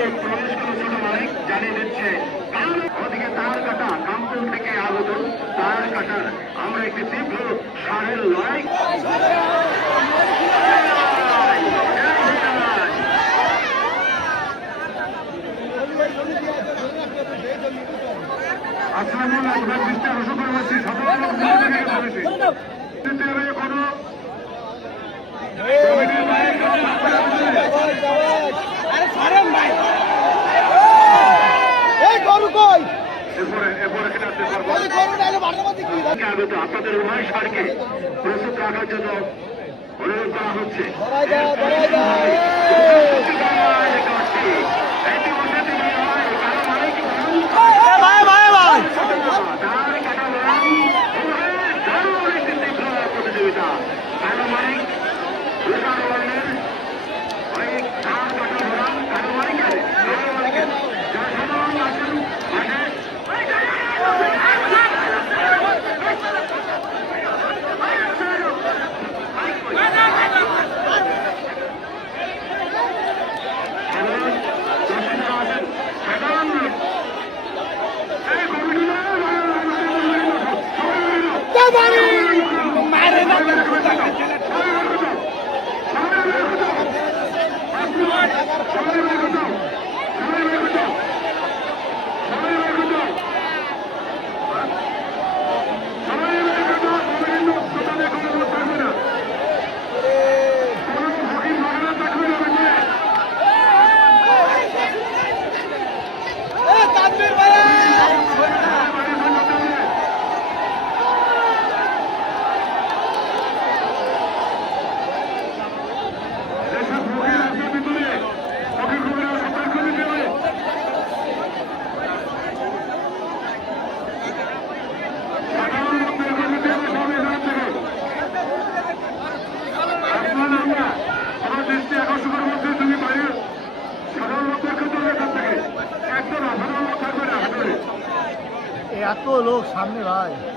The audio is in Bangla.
জানিয়ে দিচ্ছে ওদিকে তার কাটা কামপুর থেকে আগত তার কাটার আমরা একটি তীব্র সারের লড়াই আসসালামু আলাইকুম দৃষ্টি আকর্ষণ করে বলছি আপনাদের উভয় সারকে প্রস্তুত রাখার জন্য অনুরোধ করা হচ্ছে। প্রতিযোগিতা পারমাণিক এত লোক সামনে ভাই।